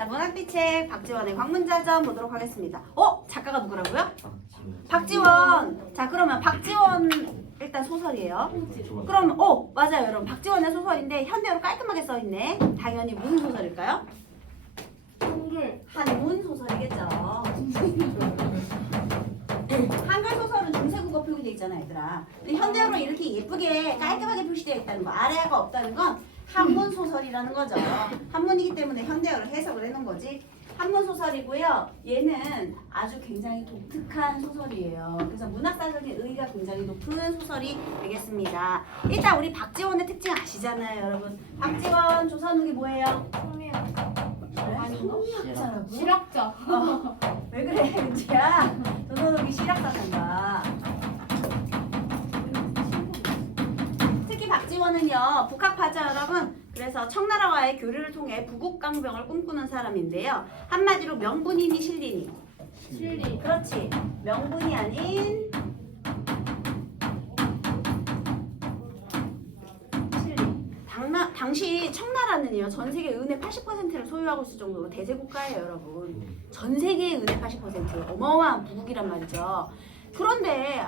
자, 문학비책 박지원의 광문자전 보도록 하겠습니다. 작가가 누구라고요? 박지원. 자, 그러면 박지원 일단 소설이에요. 그럼 맞아요, 여러분. 박지원의 소설인데 현대어로 깔끔하게 써 있네. 당연히 무슨 소설일까요? 한문 소설이겠죠. 한글 소설은 중세국어 표기되어 있잖아, 얘들아. 근데 현대어로 이렇게 예쁘게 깔끔하게 표시되어 있다는 거, 아래가 없다는 건 한문 소설이라는 거죠. 한문이기 때문에 현대어로 해석을 해놓은 거지. 한문 소설이고요. 얘는 아주 굉장히 독특한 소설이에요. 그래서 문학사적인 의의가 굉장히 높은 소설이 되겠습니다. 일단 우리 박지원의 특징 아시잖아요, 여러분. 박지원 조선후기 뭐예요? 성리학자라고? 실학자. 왜 그래, 은지야? 조선후기 실학자단가. 특히 박지원은요, 북학파죠, 여러분. 그래서 청나라와의 교류를 통해 부국강병을 꿈꾸는 사람인데요. 한마디로 명분이니 실리니? 실리. 그렇지. 명분이 아닌 실리. 당시 청나라는요, 전 세계 은의 80%를 소유하고 있을 정도로 대세국가예요, 여러분. 전 세계의 은의 80%. 어마어마한 부국이란 말이죠. 그런데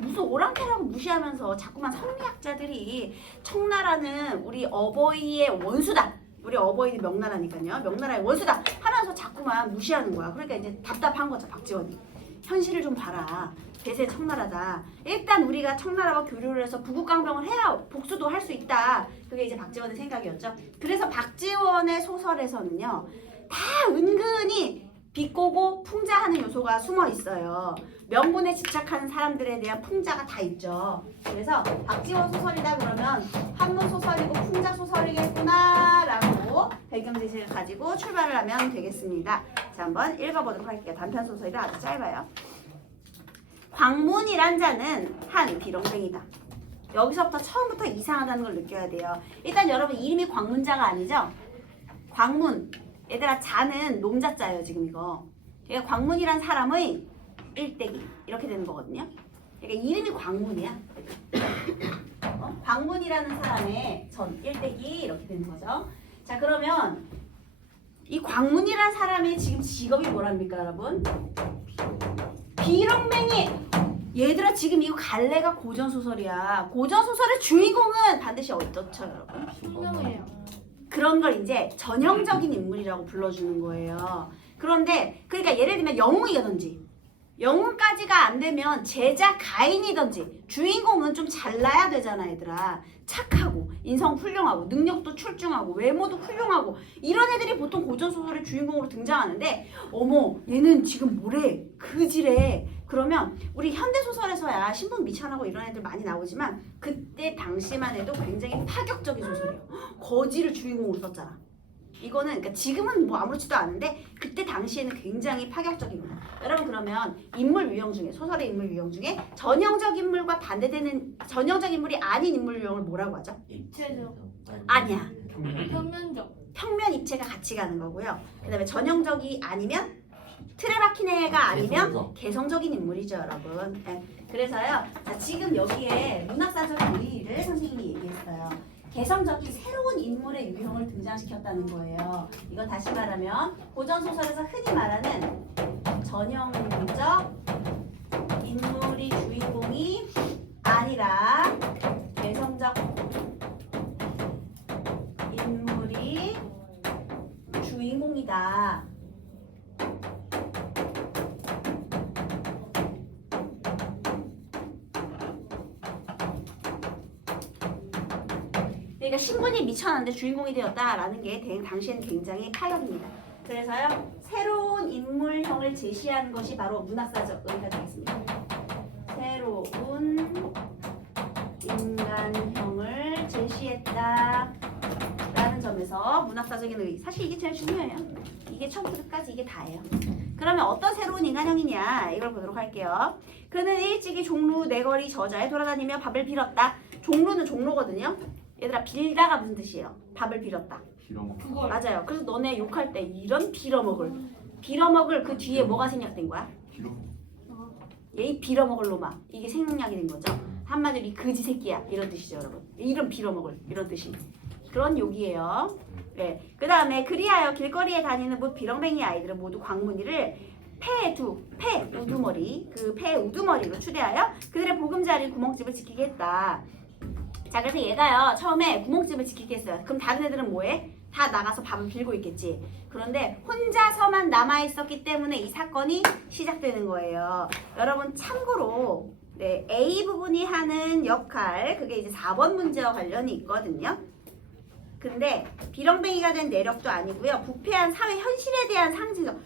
무슨 오랑캐라고 무시하면서 자꾸만 성리학자들이 청나라는 우리 어버이의 원수다. 우리 어버이는 명나라니까요. 명나라의 원수다 하면서 자꾸만 무시하는 거야. 그러니까 이제 답답한 거죠, 박지원이. 현실을 좀 봐라. 대세 청나라다. 일단 우리가 청나라와 교류를 해서 부국강병을 해야 복수도 할 수 있다. 그게 이제 박지원의 생각이었죠. 그래서 박지원의 소설에서는요, 다 은근히 비꼬고 풍자하는 요소가 숨어 있어요. 명분에 집착하는 사람들에 대한 풍자가 다 있죠. 그래서 박지원 소설이다 그러면 한문 소설이고 풍자 소설이겠구나 라고 배경 지식을 가지고 출발을 하면 되겠습니다. 자, 한번 읽어보도록 할게요. 단편 소설이라 아주 짧아요. 광문이란 자는 한 비렁뱅이다. 여기서부터 처음부터 이상하다는 걸 느껴야 돼요. 일단 여러분 이름이 광문자가 아니죠? 광문. 얘들아, 자는 놈자자예요, 지금 이거. 그러니까 광문이란 사람의 일대기 이렇게 되는 거거든요. 그러니까 이름이 광문이야. 광문이라는 사람의 전 일대기 이렇게 되는 거죠. 자, 그러면 이 광문이란 사람의 지금 직업이 뭐랍니까, 여러분? 비렁뱅이. 얘들아, 지금 이거 갈래가 고전소설이야. 고전소설의 주인공은 반드시 어떻죠, 여러분? 분명해요. 그런 걸 이제 전형적인 인물이라고 불러주는 거예요. 그런데 그러니까 예를 들면 영웅이든지 영웅까지가 안 되면 제자 가인이든지 주인공은 좀 잘나야 되잖아, 얘들아. 착하고 인성 훌륭하고 능력도 출중하고 외모도 훌륭하고 이런 애들이 보통 고전소설의 주인공으로 등장하는데 어머 얘는 지금 뭐래 그지래 그러면 우리 현대소설에서야 신분 미천하고 이런 애들 많이 나오지만 그때 당시만 해도 굉장히 파격적인 소설이에요. 거지를 주인공으로 썼잖아. 이거는 그러니까 지금은 뭐 아무렇지도 않은데 그때 당시에는 굉장히 파격적인 거야. 여러분, 그러면 인물 유형 중에 소설의 인물 유형 중에 전형적 인물과 반대되는 전형적 인물이 아닌 인물 유형을 뭐라고 하죠? 입체적. 아니야. 평면적. 평면 입체가 같이 가는 거고요. 그다음에 전형적이 아니면 틀에 박힌 애가 아니면 개성적인 인물이죠, 여러분. 네. 그래서요. 자, 지금 여기에 문학사적 의의를 선생님이 얘기했어요. 개성적인 새로운 인물의 유형을 등장시켰다는 거예요. 이건 다시 말하면 고전소설에서 흔히 말하는 전형적 인물이 주인공이 아니라 개성적 인물이 주인공이다. 그러니까 신분이 미천한데 주인공이 되었다라는 게 당시에는 굉장히 파격입니다. 그래서요, 새로운 인물형을 제시하는 것이 바로 문학사적 의의가 되겠습니다. 새로운 인간형을 제시했다라는 점에서 문학사적인 의의. 사실 이게 제일 중요해요. 이게 처음부터 끝까지 이게 다예요. 그러면 어떤 새로운 인간형이냐 이걸 보도록 할게요. 그는 일찍이 종로 네거리 저자에 돌아다니며 밥을 빌었다. 종로는 종로거든요. 얘들아, 빌다가 무슨 뜻이에요? 밥을 빌었다. 그걸. 맞아요. 그래서 너네 욕할 때 이런 빌어먹을 그 뒤에 뭐가 생략된 거야? 얘 빌어먹을 놈아. 이게 생략이 된 거죠. 한마디로 이 그지 새끼야 이런 뜻이죠, 여러분. 이런 빌어먹을 이런 뜻이 그런 욕이에요. 네. 그 다음에 그리하여 길거리에 다니는 못 비렁뱅이 아이들은 모두 광문이를 폐 우두머리, 그 폐 우두머리로 추대하여 그들의 보금자리 구멍집을 지키게 했다. 자, 그래서 얘가요 처음에 구멍집을 지키게 했어요. 그럼 다른 애들은 뭐해? 다 나가서 밥을 빌고 있겠지. 그런데 혼자서만 남아있었기 때문에 이 사건이 시작되는 거예요. 여러분 참고로 네, A 부분이 하는 역할, 그게 이제 4번 문제와 관련이 있거든요. 근데 비렁뱅이가 된 내력도 아니고요. 부패한 사회 현실에 대한 상징적.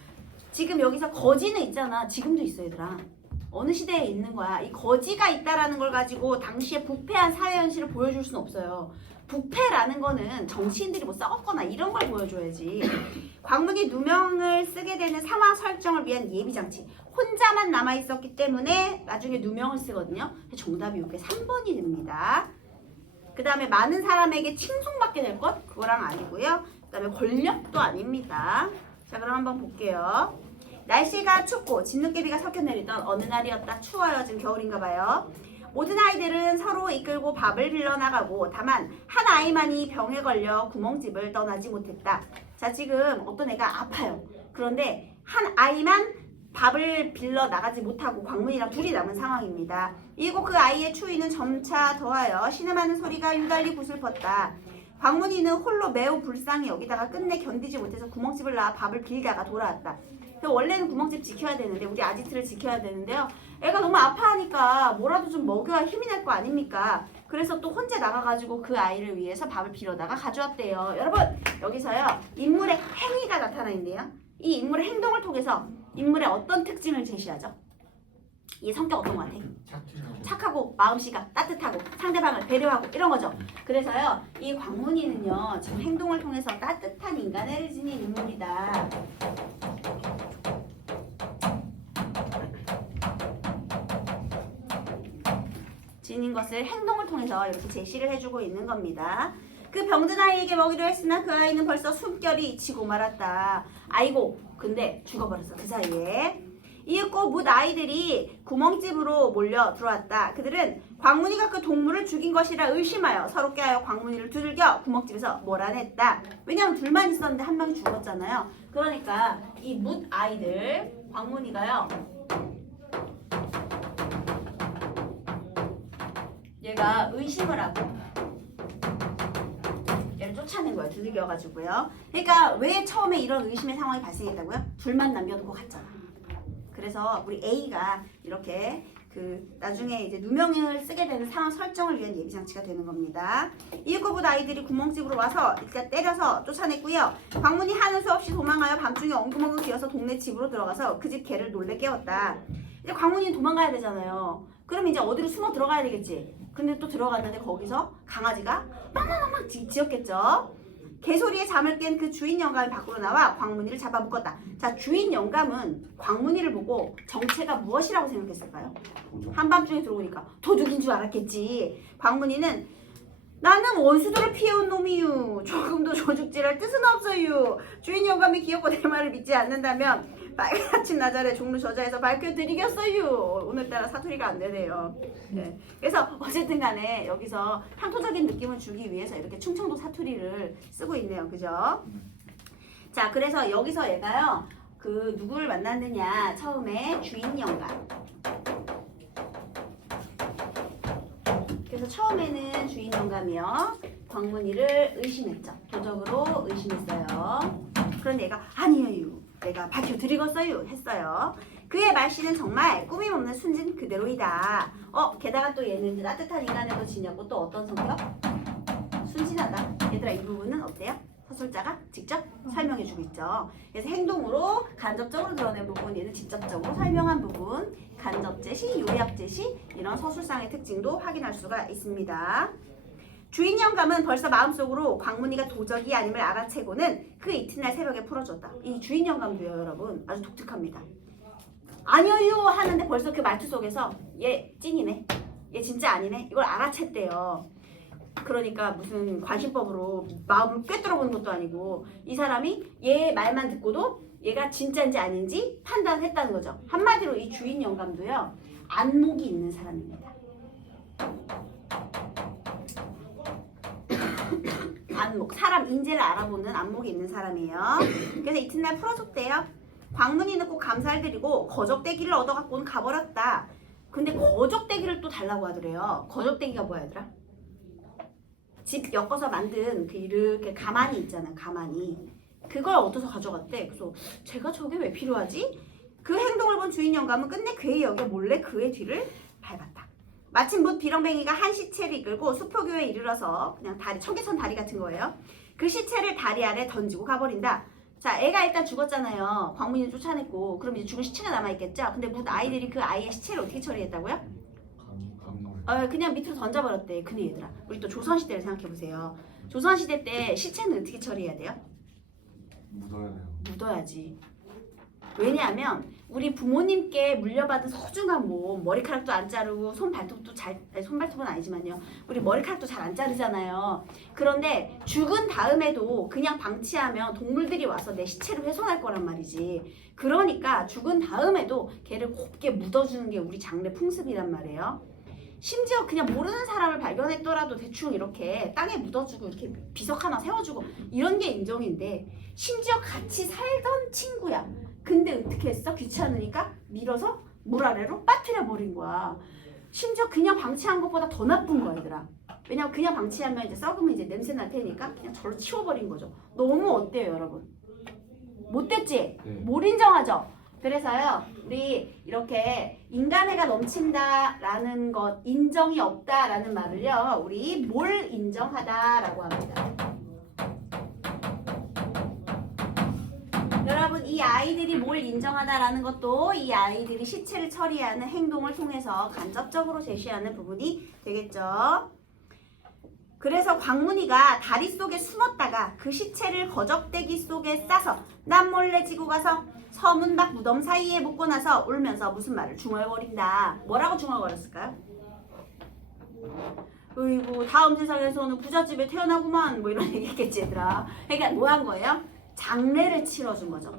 지금 여기서 거지는 있잖아. 지금도 있어 얘들아. 어느 시대에 있는 거야. 이 거지가 있다라는 걸 가지고 당시에 부패한 사회 현실을 보여줄 수는 없어요. 부패라는 거는 정치인들이 뭐 썩었거나 이런 걸 보여줘야지. 광문이 누명을 쓰게 되는 상황 설정을 위한 예비장치. 혼자만 남아있었기 때문에 나중에 누명을 쓰거든요. 정답이 이게 3번이 됩니다. 그 다음에 많은 사람에게 칭송받게 될 것? 그거랑 아니고요. 그 다음에 권력도 아닙니다. 자, 그럼 한번 볼게요. 날씨가 춥고 진눈깨비가 섞여 내리던 어느 날이었다. 추워요. 지금 겨울인가 봐요. 모든 아이들은 서로 이끌고 밥을 빌려나가고 다만 한 아이만이 병에 걸려 구멍집을 떠나지 못했다. 자, 지금 어떤 애가 아파요. 그런데 한 아이만 밥을 빌려 나가지 못하고 광문이랑 둘이 남은 상황입니다. 이고 그 아이의 추위는 점차 더하여 신음하는 소리가 유달리 구슬펐다. 광문이는 홀로 매우 불쌍히 여기다가 끝내 견디지 못해서 구멍집을 나와 밥을 빌다가 돌아왔다. 원래는 구멍집 지켜야 되는데 우리 아지트를 지켜야 되는데요. 애가 너무 아파하니까 뭐라도 좀 먹여야 힘이 날 거 아닙니까? 그래서 또 혼자 나가가지고 그 아이를 위해서 밥을 빌어다가 가져왔대요. 여러분 여기서요 인물의 행위가 나타나 있네요. 이 인물의 행동을 통해서 인물의 어떤 특징을 제시하죠? 이 성격 어떤 것 같아? 착하고 마음씨가 따뜻하고 상대방을 배려하고 이런 거죠. 그래서요 이 광문이는요 지금 행동을 통해서 따뜻한 인간애를 지닌 인물이다. 지닌 것을 행동을 통해서 이렇게 제시를 해주고 있는 겁니다. 그 병든 아이에게 먹이려 했으나 그 아이는 벌써 숨결이 잊히고 말았다. 아이고 근데 죽어버렸어 그 사이에. 이윽고 뭇 아이들이 구멍집으로 몰려 들어왔다. 그들은 광문이가 그 동물을 죽인 것이라 의심하여 서로 깨하여 광문이를 두들겨 구멍집에서 몰아냈다. 왜냐하면 둘만 있었는데 한 명이 죽었잖아요. 그러니까 이 뭇 아이들 광문이가요 얘가 의심을 하고 얘를 쫓아낸 거예요. 두들겨가지고요. 그러니까 왜 처음에 이런 의심의 상황이 발생했다고요? 둘만 남겨두고 갔잖아. 그래서 우리 A가 이렇게 그 나중에 이제 누명을 쓰게 되는 상황 설정을 위한 예비장치가 되는 겁니다. 이윽고부터 아이들이 구멍집으로 와서 일단 때려서 쫓아냈고요. 광문이 하는 수 없이 도망하여 밤중에 엉금엉금 기어서 동네 집으로 들어가서 그 집 개를 놀래 깨웠다. 이제 광문이는 도망가야 되잖아요. 그럼 이제 어디로 숨어 들어가야 되겠지. 근데 또 들어갔는데 거기서 강아지가 빵빵빵빵 짖었겠죠. 개소리에 잠을 깬 그 주인 영감이 밖으로 나와 광문이를 잡아묶었다. 자, 주인 영감은 광문이를 보고 정체가 무엇이라고 생각했을까요? 한밤중에 들어오니까 도둑인 줄 알았겠지. 광문이는 나는 원수들을 피해온 놈이유. 조금도 조죽질할 뜻은 없어요. 주인 영감이 귀엽고 내 말을 믿지 않는다면 빨간 아침 나절에 종로 저자에서 밝혀드리겠어요. 오늘따라 사투리가 안 되네요. 네. 그래서 어쨌든 간에 여기서 향토적인 느낌을 주기 위해서 이렇게 충청도 사투리를 쓰고 있네요. 그죠? 자, 그래서 여기서 얘가요. 그 누구를 만났느냐. 처음에 주인 영감. 그래서 처음에는 주인 영감이요. 광문이를 의심했죠. 도적으로 의심했어요. 그런데 얘가 아니에요. 내가 밝혀드리겠어요 했어요. 그의 말씨는 정말 꾸밈없는 순진 그대로이다. 게다가 또 얘는 따뜻한 인간에도 지녔고 또 어떤 성격? 순진하다. 얘들아 이 부분은 어때요? 서술자가 직접 설명해주고 있죠. 그래서 행동으로 간접적으로 드러낸 부분, 얘는 직접적으로 설명한 부분, 간접 제시, 요약 제시 이런 서술상의 특징도 확인할 수가 있습니다. 주인 영감은 벌써 마음속으로 광문이가 도적이 아님을 알아채고는 그 이튿날 새벽에 풀어줬다. 이 주인 영감도요 여러분 아주 독특합니다. 아니요 하는데 벌써 그 말투 속에서 얘 찐이네, 얘 진짜 아니네 이걸 알아챘대요. 그러니까 무슨 관심법으로 마음을 꿰뚫어보는 것도 아니고 이 사람이 얘 말만 듣고도 얘가 진짜인지 아닌지 판단했다는 거죠. 한마디로 이 주인 영감도요 안목이 있는 사람입니다. 안목, 사람 인재를 알아보는 안목이 있는 사람이에요. 그래서 이튿날 풀어줬대요. 광문이는 꼭 감사를 드리고 거적대기를 얻어갖고는 가버렸다. 근데 거적대기를 또 달라고 하더래요. 거적대기가 뭐야 얘들아? 집 엮어서 만든 그 이렇게 가마니 있잖아, 가마니. 그걸 얻어서 가져갔대. 그래서 제가 저게 왜 필요하지? 그 행동을 본 주인 영감은 끝내 그의 역에 몰래 그의 뒤를 밟았다. 마침 못 비렁뱅이가 한 시체를 이끌고 수포교에 이르러서 그냥 다리, 청계천 다리 같은 거예요. 그 시체를 다리 아래 던지고 가버린다. 자, 애가 일단 죽었잖아요. 광문이는 쫓아냈고. 그럼 이제 죽은 시체가 남아있겠죠? 근데 묻 아이들이 그 아이의 시체를 어떻게 처리했다고요? 그냥 밑으로 던져버렸대. 근데 얘들아, 우리 또 조선시대를 생각해보세요. 조선시대 때 시체는 어떻게 처리해야 돼요? 묻어야 돼요. 묻어야지. 왜냐하면 우리 부모님께 물려받은 소중한 몸, 머리카락도 안 자르고 손발톱도 손발톱은 아니지만요. 우리 머리카락도 잘 안 자르잖아요. 그런데 죽은 다음에도 그냥 방치하면 동물들이 와서 내 시체를 훼손할 거란 말이지. 그러니까 죽은 다음에도 걔를 곱게 묻어주는 게 우리 장례 풍습이란 말이에요. 심지어 그냥 모르는 사람을 발견했더라도 대충 이렇게 땅에 묻어주고 이렇게 비석 하나 세워주고 이런 게 인정인데, 심지어 같이 살던 친구야. 근데 어떻게 했어? 귀찮으니까 밀어서 물 아래로 빠뜨려 버린 거야. 심지어 그냥 방치한 것보다 더 나쁜 거야 얘들아. 왜냐면 그냥 방치하면 이제 썩으면 이제 냄새 날 테니까 그냥 저로 치워버린 거죠. 너무 어때요 여러분? 못됐지? 네. 뭘 인정하죠? 그래서요 우리 이렇게 인간애가 넘친다라는 것, 인정이 없다라는 말을요 우리 뭘 인정하다라고 합니다. 여러분, 이 아이들이 뭘 인정하다라는 것도 이 아이들이 시체를 처리하는 행동을 통해서 간접적으로 제시하는 부분이 되겠죠. 그래서 광문이가 다리 속에 숨었다가 그 시체를 거적대기 속에 싸서 남몰래 지고 가서 서문 밖 무덤 사이에 묻고 나서 울면서 무슨 말을 중얼거린다. 뭐라고 중얼거렸을까요? 으이구, 다음 세상에서는 부잣집에 태어나구만, 뭐 이런 얘기겠지 얘들아. 그러니까 뭐 한 거예요? 장례를 치러준 거죠.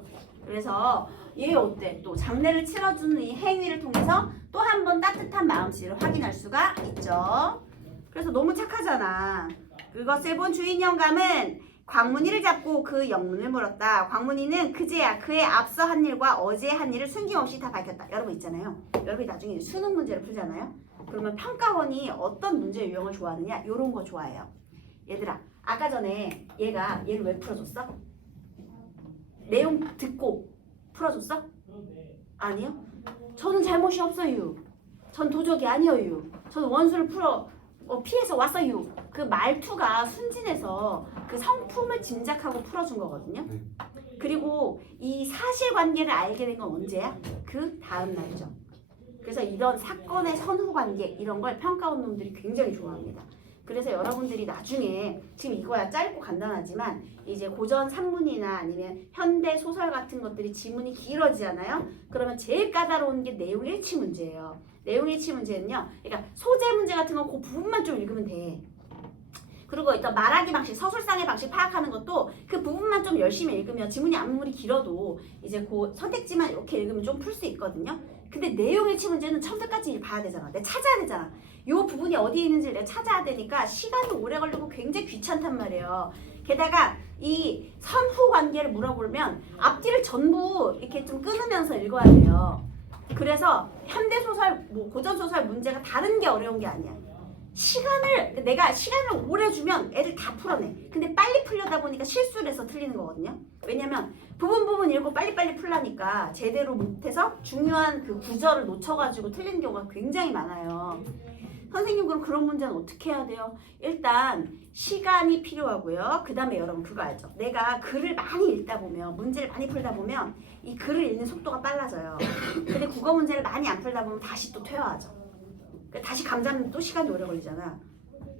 그래서 얘 어때? 또 장례를 치러주는 이 행위를 통해서 또 한 번 따뜻한 마음씨를 확인할 수가 있죠. 그래서 너무 착하잖아. 그것을 본 주인 영감은 광문이를 잡고 그 영문을 물었다. 광문이는 그제야 그의 앞서 한 일과 어제 한 일을 숨김없이 다 밝혔다. 여러분 있잖아요. 여러분이 나중에 수능 문제를 풀잖아요. 그러면 평가원이 어떤 문제 유형을 좋아하느냐? 이런 거 좋아해요. 얘들아, 아까 전에 얘를 왜 풀어줬어? 내용 듣고 풀어줬어? 아니요? 저는 잘못이 없어요. 전 도적이 아니에요. 저는 원수를 피해서 왔어요. 그 말투가 순진해서 그 성품을 짐작하고 풀어준 거거든요. 그리고 이 사실관계를 알게 된 건 언제야? 그 다음 날이죠. 그래서 이런 사건의 선후관계 이런 걸 평가원 놈들이 굉장히 좋아합니다. 그래서 여러분들이 나중에 지금 이거야 짧고 간단하지만 이제 고전 산문이나 아니면 현대 소설 같은 것들이 지문이 길어지잖아요. 그러면 제일 까다로운 게 내용 일치 문제예요. 내용 일치 문제는요. 그러니까 소재 문제 같은 건 그 부분만 좀 읽으면 돼. 그리고 일단 말하기 방식, 서술상의 방식 파악하는 것도 그 부분만 좀 열심히 읽으면 지문이 아무리 길어도 이제 그 선택지만 이렇게 읽으면 좀 풀 수 있거든요. 근데 내용 일치 문제는 처음부터까지 봐야 되잖아. 내가 찾아야 되잖아. 요 부분이 어디에 있는지 내가 찾아야 되니까 시간이 오래 걸리고 굉장히 귀찮단 말이에요. 게다가 이 선후 관계를 물어보면 앞뒤를 전부 이렇게 좀 끊으면서 읽어야 돼요. 그래서 현대소설, 뭐 고전소설 문제가 다른 게 어려운 게 아니야. 내가 시간을 오래 주면 애들 다 풀어내. 근데 빨리 풀려다 보니까 실수를 해서 틀리는 거거든요. 왜냐면 부분 읽고 빨리빨리 풀라니까 제대로 못해서 중요한 그 구절을 놓쳐가지고 틀리는 경우가 굉장히 많아요. 선생님 그럼 그런 문제는 어떻게 해야 돼요? 일단 시간이 필요하고요. 그 다음에 여러분 그거 알죠? 내가 글을 많이 읽다 보면, 문제를 많이 풀다 보면 이 글을 읽는 속도가 빨라져요. 근데 국어 문제를 많이 안 풀다 보면 다시 또 퇴화하죠. 다시 감 잡는 또 시간이 오래 걸리잖아.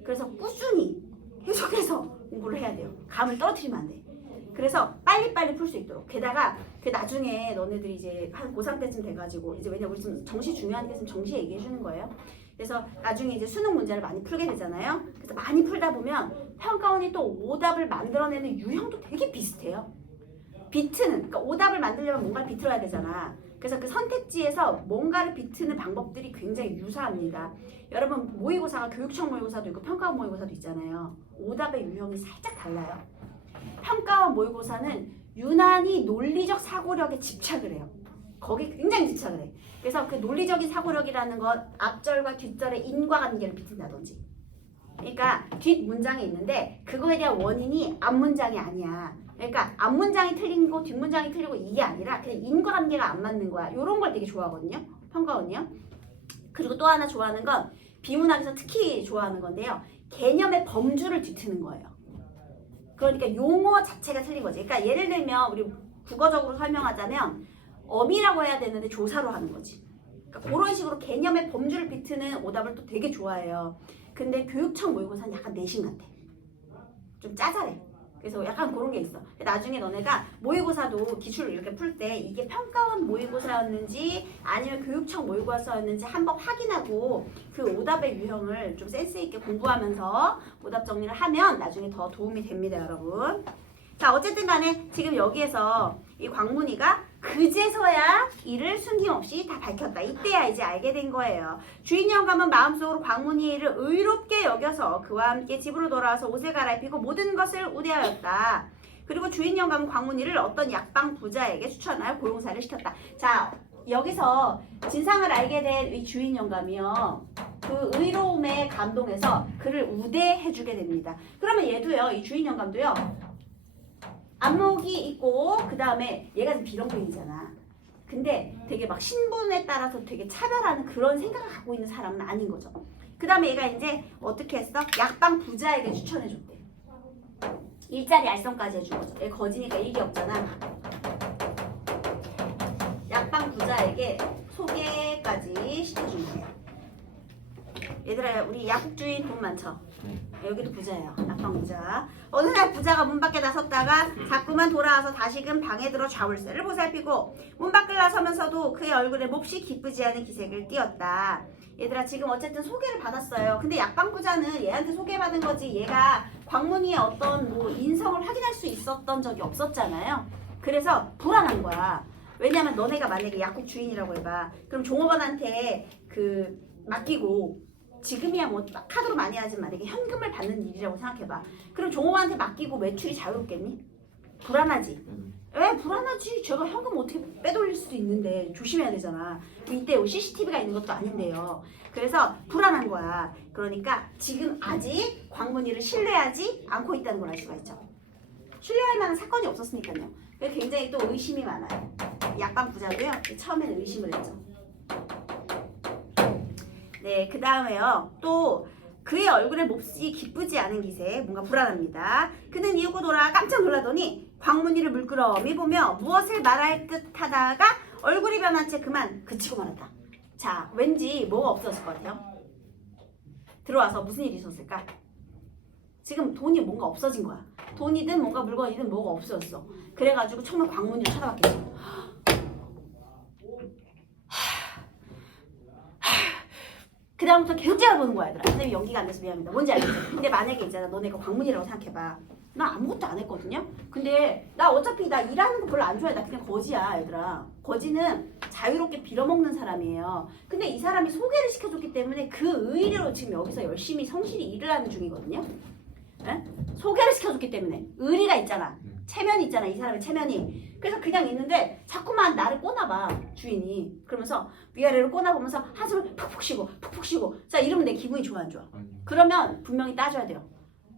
그래서 꾸준히 계속해서 공부를 해야 돼요. 감을 떨어뜨리면 안 돼. 그래서 빨리빨리 풀 수 있도록. 게다가 그 나중에 너네들이 이제 한 고3 때쯤 돼가지고 이제 왜냐 우리 지금 정시 중요한 게 있으면 정시 얘기해 주는 거예요. 그래서 나중에 이제 수능 문제를 많이 풀게 되잖아요. 그래서 많이 풀다 보면 평가원이 또 오답을 만들어내는 유형도 되게 비슷해요. 비트는, 그러니까 오답을 만들려면 뭔가를 비틀어야 되잖아. 그래서 그 선택지에서 뭔가를 비트는 방법들이 굉장히 유사합니다. 여러분 모의고사가 교육청 모의고사도 있고 평가원 모의고사도 있잖아요. 오답의 유형이 살짝 달라요. 평가원 모의고사는 유난히 논리적 사고력에 집착을 해요. 거기 굉장히 집착을 해. 그래서 그 논리적인 사고력이라는 건 앞절과 뒷절의 인과관계를 비튼다든지, 그러니까 뒷문장이 있는데 그거에 대한 원인이 앞문장이 아니야. 그러니까 앞문장이 틀린 거 뒷문장이 틀리고 이게 아니라 그냥 인과관계가 안 맞는 거야. 이런 걸 되게 좋아하거든요. 평가원이요. 그리고 또 하나 좋아하는 건 비문학에서 특히 좋아하는 건데요. 개념의 범주를 뒤트는 거예요. 그러니까 용어 자체가 틀린 거지. 그러니까 예를 들면 우리 국어적으로 설명하자면 어미라고 해야 되는데 조사로 하는 거지. 그러니까 그런 식으로 개념의 범주를 비트는 오답을 또 되게 좋아해요. 근데 교육청 모의고사는 약간 내신 같아. 좀 짜잘해. 그래서 약간 그런 게 있어. 나중에 너네가 모의고사도 기출을 이렇게 풀 때 이게 평가원 모의고사였는지 아니면 교육청 모의고사였는지 한번 확인하고 그 오답의 유형을 좀 센스 있게 공부하면서 오답 정리를 하면 나중에 더 도움이 됩니다, 여러분. 자, 어쨌든 간에 지금 여기에서 이 광문이가 그제서야 이를 숨김없이 다 밝혔다. 이때야 이제 알게 된 거예요. 주인 영감은 마음속으로 광문이를 의롭게 여겨서 그와 함께 집으로 돌아와서 옷을 갈아입히고 모든 것을 우대하였다. 그리고 주인 영감은 광문이를 어떤 약방 부자에게 추천하여 고용사를 시켰다. 자, 여기서 진상을 알게 된 이 주인 영감이요. 그 의로움에 감동해서 그를 우대해주게 됩니다. 그러면 얘도요. 이 주인 영감도요. 안목이 있고 그 다음에 얘가 좀 비렁거리잖아. 근데 되게 막 신분에 따라서 되게 차별하는 그런 생각을 갖고 있는 사람은 아닌 거죠. 그 다음에 얘가 이제 어떻게 했어? 약방 부자에게 추천해줬대. 일자리 알선까지 해준 거죠. 얘 거지니까 일이 없잖아. 약방 부자에게 소개까지 시켜준 거예요. 얘들아, 우리 약국 주인 돈 많죠? 여기도 부자예요. 약방 부자. 어느 날 부자가 문 밖에 나섰다가 자꾸만 돌아와서 다시금 방에 들어 좌울세를 보살피고 문 밖을 나서면서도 그의 얼굴에 몹시 기쁘지 않은 기색을 띄었다. 얘들아, 지금 어쨌든 소개를 받았어요. 근데 약방 부자는 얘한테 소개받은 거지 얘가 광문이의 어떤 뭐 인성을 확인할 수 있었던 적이 없었잖아요. 그래서 불안한 거야. 왜냐면 너네가 만약에 약국 주인이라고 해봐. 그럼 종업원한테 그 맡기고 지금이야 뭐 카드로 많이 하지만 만약에 현금을 받는 일이라고 생각해봐. 그럼 종업원한테 맡기고 매출이 자유롭겠니? 불안하지. 왜 불안하지? 제가 현금 어떻게 빼돌릴 수도 있는데 조심해야 되잖아. 이때 CCTV가 있는 것도 아닌데요. 그래서 불안한 거야. 그러니까 지금 아직 광문이를 신뢰하지 않고 있다는 걸 알 수가 있죠. 신뢰할 만한 사건이 없었으니까요. 굉장히 또 의심이 많아요. 약방 부자도요. 처음에는 의심을 했죠. 네, 그 다음에요. 또 그의 얼굴에 몹시 기쁘지 않은 기세, 뭔가 불안합니다. 그는 이윽고 돌아 깜짝 놀라더니 광문이를 물끄러미 보며 무엇을 말할 듯 하다가 얼굴이 변한 채 그만 그치고 말았다. 자, 왠지 뭐가 없었을 것 같아요? 들어와서 무슨 일이 있었을까? 지금 돈이 뭔가 없어진 거야. 돈이든 뭔가 물건이든 뭐가 없어졌어. 그래가지고 처음에 광문이를 쳐다봤겠죠. 그 다음부터 계속 째려보는 거야, 얘들아. 선생님이 연기가 안 돼서 미안합니다. 뭔지 알겠지? 근데 만약에 있잖아, 너네가 광문이라고 생각해봐. 나 아무것도 안 했거든요? 근데 나 어차피 나 일하는 거 별로 안 좋아해. 나 그냥 거지야, 얘들아. 거지는 자유롭게 빌어먹는 사람이에요. 근데 이 사람이 소개를 시켜줬기 때문에 그 의리로 지금 여기서 열심히 성실히 일을 하는 중이거든요? 에? 소개를 시켜줬기 때문에. 의리가 있잖아. 체면이 있잖아, 이 사람의 체면이. 그래서 그냥 있는데 자꾸만 나를 꼬나봐, 주인이. 그러면서 위아래로 꼬나보면서 한숨을 푹푹 쉬고 푹푹 쉬고. 자, 이러면 내 기분이 좋아 안 좋아? 그러면 분명히 따져야 돼요.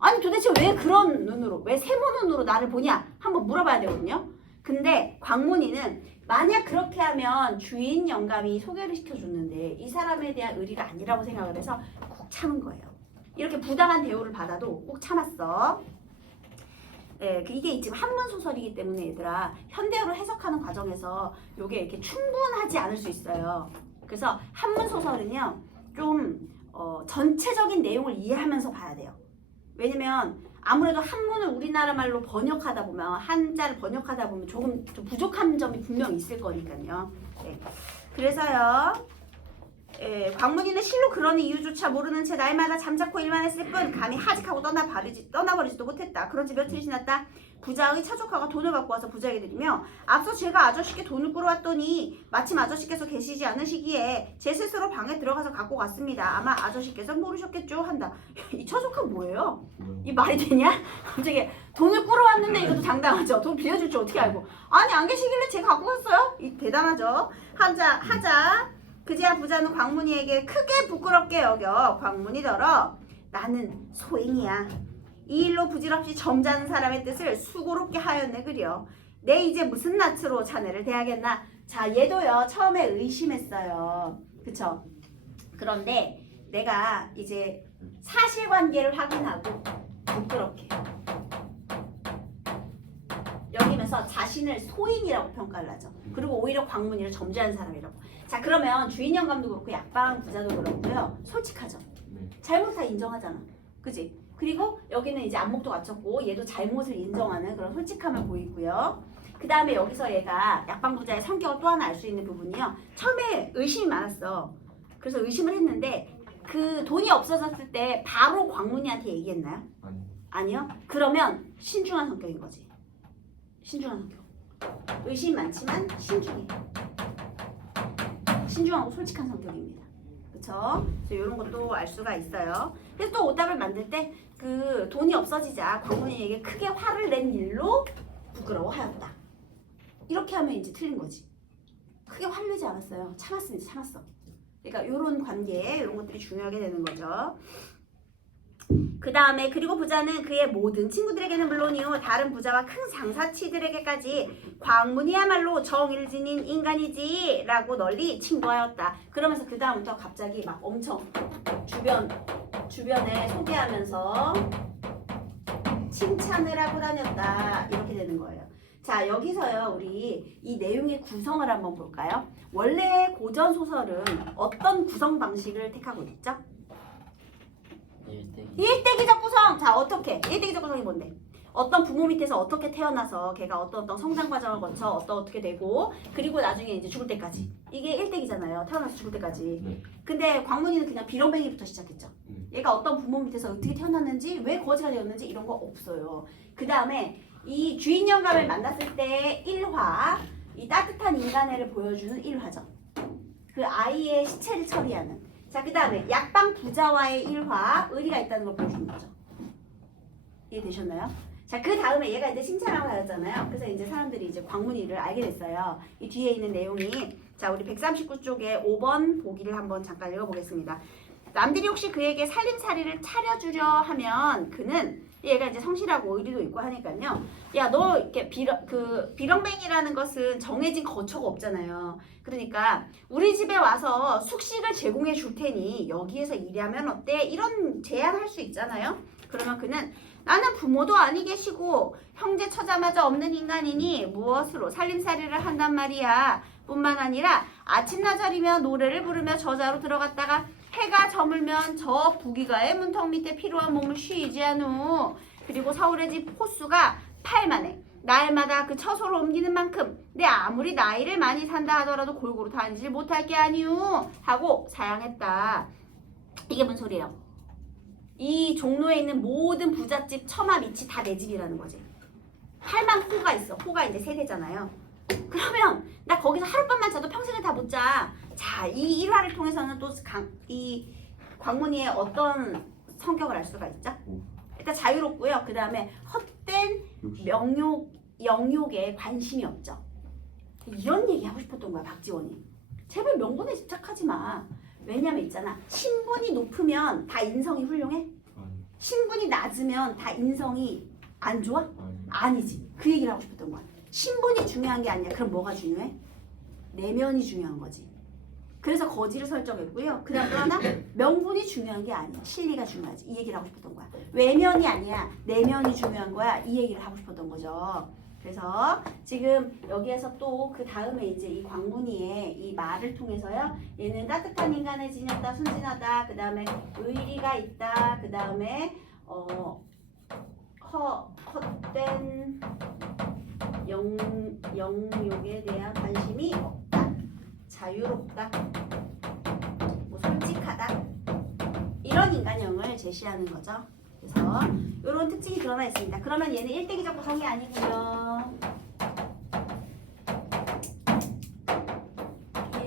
아니 도대체 왜 그런 눈으로, 왜 세모 눈으로 나를 보냐? 한번 물어봐야 되거든요. 근데 광문이는 만약 그렇게 하면 주인 영감이 소개를 시켜줬는데 이 사람에 대한 의리가 아니라고 생각을 해서 꾹 참은 거예요. 이렇게 부당한 대우를 받아도 꾹 참았어. 예, 이게 지금 한문 소설이기 때문에 얘들아 현대어로 해석하는 과정에서 이게 이렇게 충분하지 않을 수 있어요. 그래서 한문 소설은요 좀 전체적인 내용을 이해하면서 봐야 돼요. 왜냐면 아무래도 한문을 우리나라 말로 번역하다 보면 한자를 번역하다 보면 조금 좀 부족한 점이 분명 있을 거니까요. 네. 그래서요. 예, 광문이는 실로 그런 이유조차 모르는 채 날마다 잠자코 일만 했을 뿐 감히 하직하고 떠나버리지도 못했다. 그런 지 며칠이 지났다. 부자의 차조카가 돈을 갖고 와서 부자에게 드리며 앞서 제가 아저씨께 돈을 끌어왔더니 마침 아저씨께서 계시지 않으시기에 제 스스로 방에 들어가서 갖고 갔습니다. 아마 아저씨께서 모르셨겠죠 한다. 이 차조카 뭐예요? 이 말이 되냐? 갑자기 돈을 끌어왔는데 이것도 당당하죠. 돈 빌려줄 줄 어떻게 알고. 아니 안 계시길래 제가 갖고 갔어요. 이 대단하죠. 하자. 그제야 부자는 광문이에게 크게 부끄럽게 여겨 광문이더러 나는 소인이야. 이 일로 부질없이 점잖은 사람의 뜻을 수고롭게 하였네 그려. 내 이제 무슨 낯으로 자네를 대하겠나. 자 얘도요 처음에 의심했어요. 그쵸? 그런데 내가 이제 사실관계를 확인하고 부끄럽게 여기면서 자신을 소인이라고 평가를 하죠. 그리고 오히려 광문이를 점잖은 사람이라고. 자 그러면 주인영감도 그렇고 약방 부자도 그렇고요 솔직하죠. 잘못 다 인정하잖아. 그지? 그리고 여기는 이제 안목도 갖췄고 얘도 잘못을 인정하는 그런 솔직함을 보이고요. 그 다음에 여기서 얘가 약방부자의 성격을 또 하나 알 수 있는 부분이요. 처음에 의심이 많았어. 그래서 의심을 했는데 그 돈이 없어졌을 때 바로 광문이한테 얘기했나요? 아니요. 그러면 신중한 성격인 거지. 신중한 성격. 의심 많지만 신중해. 신중하고 솔직한 성격입니다. 그쵸? 그래서 이런 것도 알 수가 있어요. 그래서 또 오답을 만들 때 그 돈이 없어지자 광문이에게 크게 화를 낸 일로 부끄러워하였다. 이렇게 하면 이제 틀린 거지. 크게 화를 내지 않았어요. 참았어. 그러니까 이런 관계, 이런 것들이 중요하게 되는 거죠. 그 다음에 그리고 부자는 그의 모든 친구들에게는 물론이요 다른 부자와 큰 장사치들에게까지 광문이야말로 정의를 지닌 인간이지 라고 널리 칭도하였다. 그러면서 그 다음부터 갑자기 막 엄청 주변에 소개하면서 칭찬을 하고 다녔다. 이렇게 되는 거예요. 자 여기서요 우리 이 내용의 구성을 한번 볼까요? 원래 고전 소설은 어떤 구성 방식을 택하고 있죠? 일대기적 구성. 자 어떻게? 일대기적 구성이 뭔데? 어떤 부모 밑에서 어떻게 태어나서 걔가 어떤 성장 과정을 거쳐 어떻게 되고 그리고 나중에 이제 죽을 때까지 이게 일대기잖아요. 태어나서 죽을 때까지. 근데 광문이는 그냥 비렁뱅이부터 시작했죠. 얘가 어떤 부모 밑에서 어떻게 태어났는지 왜 거지가 되었는지 이런 거 없어요. 그 다음에 이 주인 영감을 만났을 때 1화 이 따뜻한 인간애를 보여주는 1화죠. 그 아이의 시체를 처리하는. 자, 그 다음에 약방 부자와의 1화 의리가 있다는 걸 보여주는 거죠. 이해되셨나요? 자, 그 다음에 얘가 이제 칭찬하고 다녔잖아요. 그래서 이제 사람들이 이제 광문이를 알게 됐어요. 이 뒤에 있는 내용이 자, 우리 139쪽에 5번 보기를 한번 잠깐 읽어보겠습니다. 남들이 혹시 그에게 살림살이를 차려주려 하면 그는 얘가 이제 성실하고 의리도 있고 하니까요. 야, 너 이렇게 비렁뱅이라는 것은 정해진 거처가 없잖아요. 그러니까 우리 집에 와서 숙식을 제공해 줄 테니 여기에서 일하면 어때? 이런 제안할 수 있잖아요. 그러면 그는 나는 부모도 아니 계시고 형제 처자마저 없는 인간이니 무엇으로 살림살이를 한단 말이야. 뿐만 아니라 아침나절이면 노래를 부르며 저자로 들어갔다가 해가 저물면 저 부귀가의 문턱 밑에 피로한 몸을 쉬지 않우. 그리고 서울의 집 호수가 8만에 날마다 그 처소를 옮기는 만큼 내 아무리 나이를 많이 산다 하더라도 골고루 다니지 못할 게 아니우 하고 사양했다. 이게 무슨 소리예요? 이 종로에 있는 모든 부잣집 처마 밑이 다 내 집이라는 거지. 8만 호가 있어. 호가 이제 세대잖아요. 그러면 나 거기서 하룻밤만 자도 평생을 다 못 자. 자, 이 일화를 통해서는 또 이 광문이의 어떤 성격을 알 수가 있죠? 일단 자유롭고요. 그 다음에 헛된 영욕에 관심이 없죠. 이런 얘기 하고 싶었던 거야, 박지원이. 제발 명분에 집착하지 마. 왜냐면 있잖아. 신분이 높으면 다 인성이 훌륭해? 신분이 낮으면 다 인성이 안 좋아? 아니지. 그 얘기를 하고 싶었던 거야. 신분이 중요한 게 아니야. 그럼 뭐가 중요해? 내면이 중요한 거지. 그래서 거지를 설정했고요. 그 다음 또 하나 명분이 중요한 게 아니야. 실리가 중요하지. 이 얘기를 하고 싶었던 거야. 외면이 아니야. 내면이 중요한 거야. 이 얘기를 하고 싶었던 거죠. 그래서 지금 여기에서 또 그 다음에 이제 이 광문이의 이 말을 통해서요. 얘는 따뜻한 인간에 지녔다. 순진하다. 그 다음에 의리가 있다. 그 다음에 헛된 영욕에 대한 관심이 없다. 자유롭다. 뭐 솔직하다. 이런 인간형을 제시하는 거죠. 그래서 이런 특징이 드러나 있습니다. 그러면 얘는 일대기적 구성이 아니고요.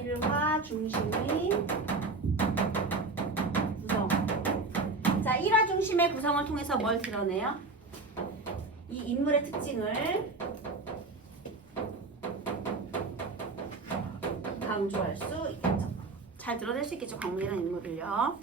일화 중심의 구성. 자, 일화 중심의 구성을 통해서 뭘 드러내요? 이 인물의 특징을 강조할 수 있겠죠. 잘 드러낼 수 있겠죠. 광문이라는 인물을요.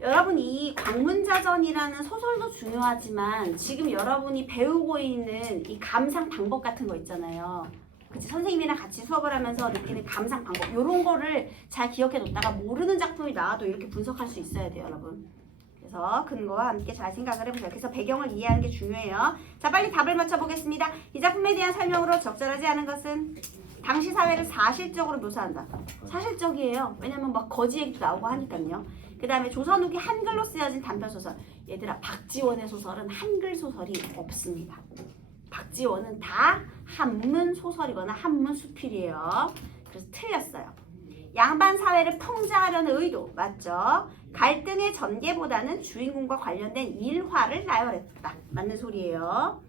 여러분 이 광문자전이라는 소설도 중요하지만 지금 여러분이 배우고 있는 이 감상 방법 같은 거 있잖아요. 그치? 선생님이랑 같이 수업을 하면서 느끼는 감상 방법 이런 거를 잘 기억해 놓다가 모르는 작품이 나와도 이렇게 분석할 수 있어야 돼요, 여러분. 그래서 근거와 함께 잘 생각을 해보세요. 그래서 배경을 이해하는 게 중요해요. 자, 빨리 답을 맞춰보겠습니다. 이 작품에 대한 설명으로 적절하지 않은 것은 당시 사회를 사실적으로 묘사한다. 사실적이에요. 왜냐면 막 거지 얘기도 나오고 하니까요. 그 다음에 조선 후기 한글로 쓰여진 단편소설. 얘들아, 박지원의 소설은 한글 소설이 없습니다. 박지원은 다 한문 소설이거나 한문 수필이에요. 그래서 틀렸어요. 양반 사회를 풍자하려는 의도 맞죠? 갈등의 전개보다는 주인공과 관련된 일화를 나열했다. 맞는 소리예요.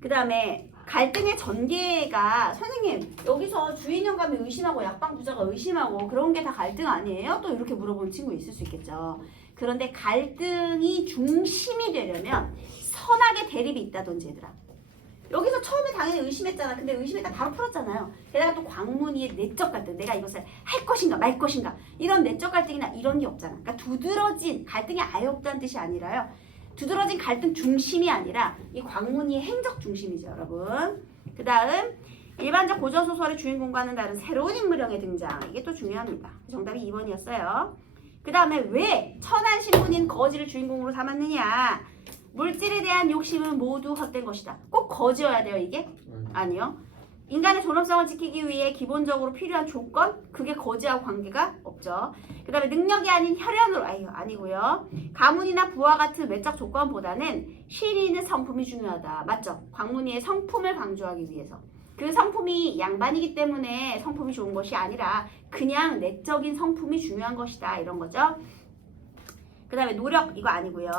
그 다음에 갈등의 전개가 선생님 여기서 주인 영감이 의심하고 약방 부자가 의심하고 그런 게 다 갈등 아니에요? 또 이렇게 물어보는 친구 있을 수 있겠죠. 그런데 갈등이 중심이 되려면 선악의 대립이 있다든지 얘들아. 여기서 처음에 당연히 의심했잖아. 근데 의심했다 바로 풀었잖아요. 게다가 또 광문이의 내적 갈등. 내가 이것을 할 것인가 말 것인가. 이런 내적 갈등이나 이런 게 없잖아. 그러니까 두드러진 갈등이 아예 없다는 뜻이 아니라요. 두드러진 갈등 중심이 아니라 이 광문이의 행적 중심이죠, 여러분. 그 다음 일반적 고전소설의 주인공과는 다른 새로운 인물형의 등장. 이게 또 중요합니다. 정답이 2번이었어요. 그 다음에 왜 천한 신분인 거지를 주인공으로 삼았느냐. 물질에 대한 욕심은 모두 헛된 것이다. 꼭 거지여야 돼요, 이게? 아니요. 인간의 존엄성을 지키기 위해 기본적으로 필요한 조건? 그게 거지하고 관계가 없죠. 그 다음에 능력이 아닌 혈연으로 아니고요. 가문이나 부와 같은 외적 조건보다는 실이 있는 성품이 중요하다. 맞죠? 광문이의 성품을 강조하기 위해서. 그 성품이 양반이기 때문에 성품이 좋은 것이 아니라 그냥 내적인 성품이 중요한 것이다. 이런 거죠. 그 다음에 노력 이거 아니고요.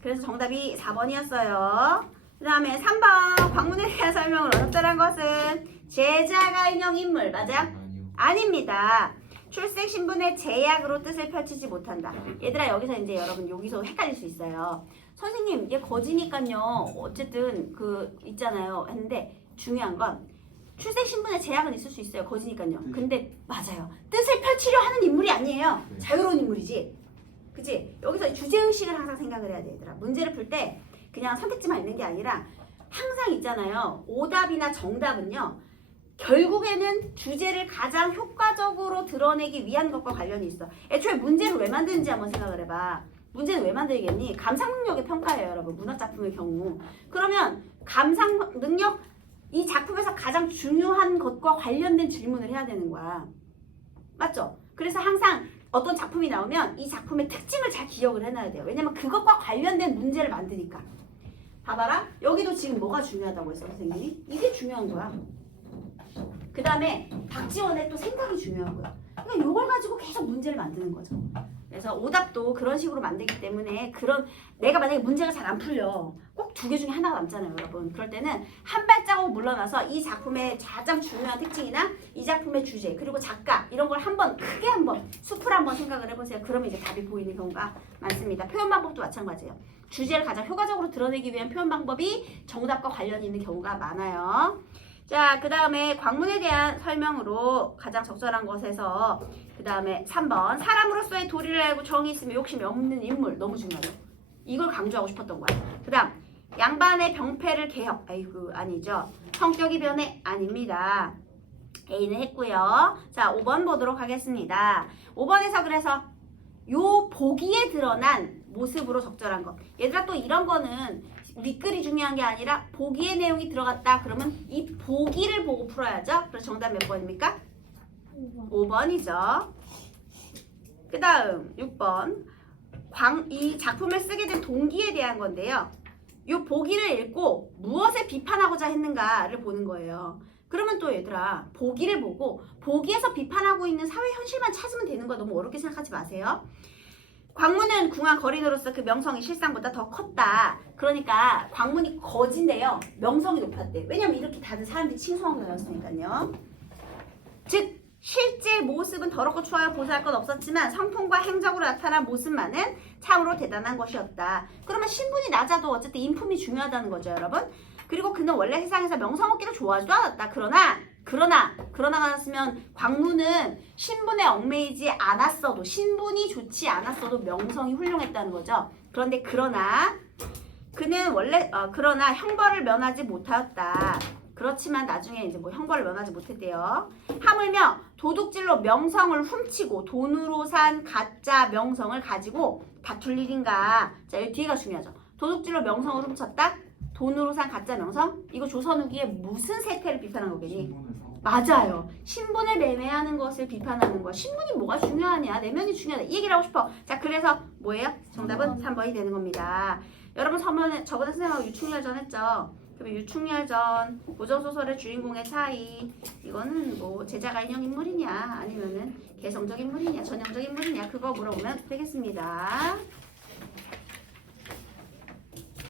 그래서 정답이 4번이었어요. 그 다음에 3번 광문에 대한 설명을 어렵다는 것은 제자가 인용 인물 맞아요? 아니요. 아닙니다. 출생 신분의 제약으로 뜻을 펼치지 못한다. 얘들아 여기서 이제 여러분 여기서 헷갈릴 수 있어요. 선생님 얘 거지니까요. 어쨌든 그 있잖아요. 했는데 중요한 건 출생 신분의 제약은 있을 수 있어요. 거지니까요. 근데 맞아요. 뜻을 펼치려 하는 인물이 아니에요. 자유로운 인물이지. 그치? 여기서 주제의식을 항상 생각을 해야 돼 얘들아. 문제를 풀 때 그냥 선택지만 있는 게 아니라 항상 있잖아요. 오답이나 정답은요. 결국에는 주제를 가장 효과적으로 드러내기 위한 것과 관련이 있어. 애초에 문제를 왜 만드는지 한번 생각을 해봐. 문제는 왜 만들겠니? 감상 능력의 평가예요, 여러분. 문학작품의 경우. 그러면 감상 능력, 이 작품에서 가장 중요한 것과 관련된 질문을 해야 되는 거야. 맞죠? 그래서 항상 어떤 작품이 나오면 이 작품의 특징을 잘 기억을 해놔야 돼요. 왜냐면 그것과 관련된 문제를 만드니까. 봐봐라. 여기도 지금 뭐가 중요하다고 했어, 선생님이? 이게 중요한 거야. 그 다음에 박지원의 또 생각이 중요한 거야. 그러니까 이걸 가지고 계속 문제를 만드는 거죠. 그래서 오답도 그런 식으로 만들기 때문에 그런 내가 만약에 문제가 잘 안 풀려 꼭 두 개 중에 하나가 남잖아요, 여러분. 그럴 때는 한 발자국 물러나서 이 작품의 가장 중요한 특징이나 이 작품의 주제 그리고 작가 이런 걸 한번 크게 한번 숲을 한번 생각을 해보세요. 그러면 이제 답이 보이는 경우가 많습니다. 표현 방법도 마찬가지예요. 주제를 가장 효과적으로 드러내기 위한 표현 방법이 정답과 관련이 있는 경우가 많아요. 자, 그 다음에 광문에 대한 설명으로 가장 적절한 것에서 그 다음에 3번 사람으로서의 도리를 알고 정이 있으며 욕심이 없는 인물 너무 중요하죠. 이걸 강조하고 싶었던 거야. 그 다음 양반의 병폐를 개혁 아이고 아니죠. 성격이 변해 아닙니다. A는 했고요. 자 5번 보도록 하겠습니다. 5번에서 그래서 요 보기에 드러난 모습으로 적절한 것. 얘들아 또 이런 거는 윗글이 중요한 게 아니라 보기의 내용이 들어갔다. 그러면 이 보기를 보고 풀어야죠. 그래서 정답 몇 번입니까? 5번이죠. 그 다음 6번. 이 작품을 쓰게 된 동기에 대한 건데요. 이 보기를 읽고 무엇에 비판하고자 했는가를 보는 거예요. 그러면 또 얘들아 보기를 보고 보기에서 비판하고 있는 사회 현실만 찾으면 되는 거 너무 어렵게 생각하지 마세요. 광문은 궁한 거린으로서 그 명성이 실상보다 더 컸다. 그러니까 광문이 거진데요. 명성이 높았대. 왜냐면 이렇게 다들 사람들이 칭송한 거였으니까요. 즉 실제 모습은 더럽고 추하여 보수할 것 없었지만 성품과 행적으로 나타난 모습만은 참으로 대단한 것이었다. 그러면 신분이 낮아도 어쨌든 인품이 중요하다는 거죠, 여러분. 그리고 그는 원래 세상에서 명성 얻기를 좋아하지도 않았다. 그러나 않았으면 광문은 신분에 얽매이지 않았어도 신분이 좋지 않았어도 명성이 훌륭했다는 거죠. 그러나 그는 원래 그러나 형벌을 면하지 못하였다. 그렇지만 나중에 이제 뭐 형벌을 면하지 못했대요. 하물며 도둑질로 명성을 훔치고 돈으로 산 가짜 명성을 가지고 다툴 일인가? 자, 여기 뒤가 중요하죠. 도둑질로 명성을 훔쳤다? 돈으로 산 가짜 명성? 이거 조선 후기에 무슨 세태를 비판한 거겠니? 신분에서 맞아요. 신분을 매매하는 것을 비판하는 거야. 신분이 뭐가 중요하냐? 내면이 중요하다. 이 얘기를 하고 싶어. 자, 그래서 뭐예요? 정답은 3번이 되는 겁니다. 여러분 저번에 선생님하고 유충열전 했죠? 그럼 유충열전 고전소설의 주인공의 차이 이거는 뭐 제자가 인형 인물이냐 아니면은 개성적 인물이냐 전형적 인물이냐 그거 물어보면 되겠습니다.